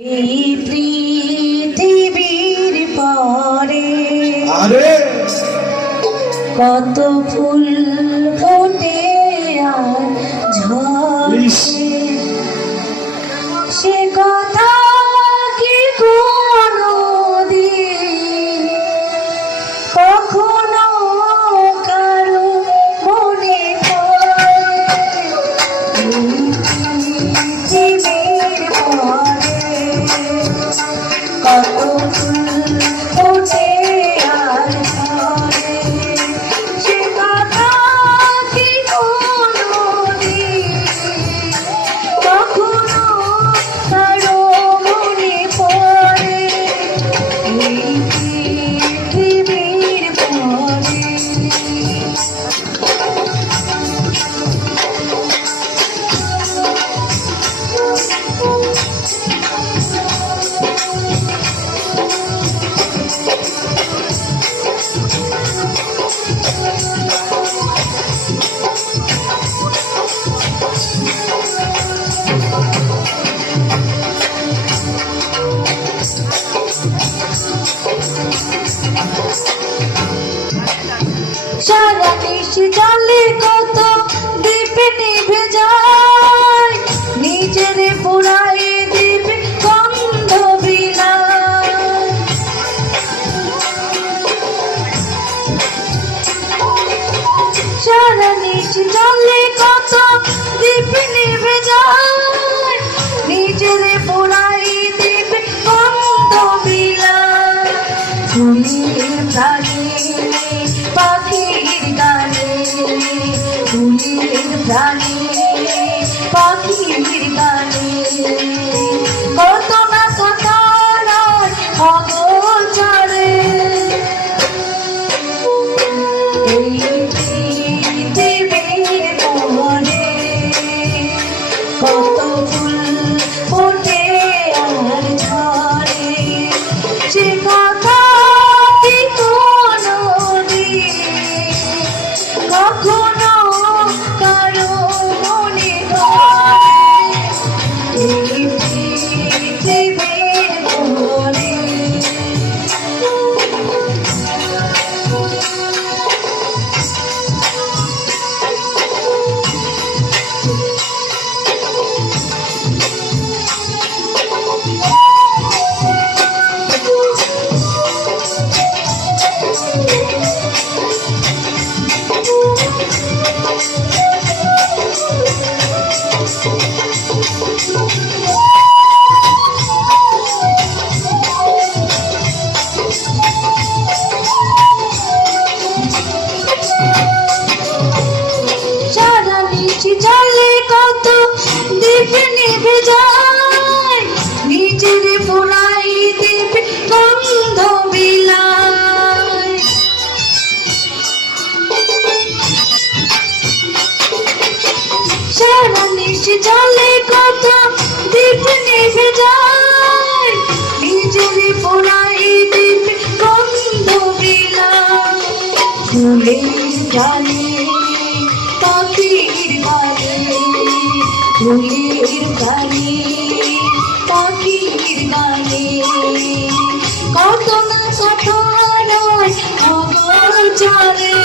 এই পৃথিবীর পরে কত ফুল ফোটে আর ঝরে, সে কথা কি কোনদিন কখনো কারো মনে পড়ে? পৃথিবীর পরে কত ফুল ফোটে আর ঝরে, সে কথা কি কোনদিন কখনো কারো মনে পড়ে? এই পৃথিবীর পরে সারা নিশি জলে কত দ্বীপ নিভে যায়, নিজের পুরাই দ্বীপ গন্ধ বিলায়। সারা নিশি জলে কত দ্বীপ নিভে যায়, নিজের পুরাই দ্বীপ গন্ধ বিলায়। ফুলের প্রাণী পাখির গানে, ফুলের প্রাণী পাখির গানে, কত না কথা নয় অগোচরে। এই পৃথিবীর পরে কত ফুল ফোটে আর ঝরে, সে কথা কি কখনো কারো মনে পড়ে? এই পৃথিবীর পরে জলে কত দ্বীপ নিভে যায়, নিজের পুরাই দ্বীপ গন্ধ বিলায়। সারা নিশি জলে কত দ্বীপ নিভে যায়, নিজের পুরাই দ্বীপ গন্ধ বিলায়। ফুলের গানে পাখির গানে, ফুলের গানে পাখির গানে, কত না কথা নয় অগোচরে।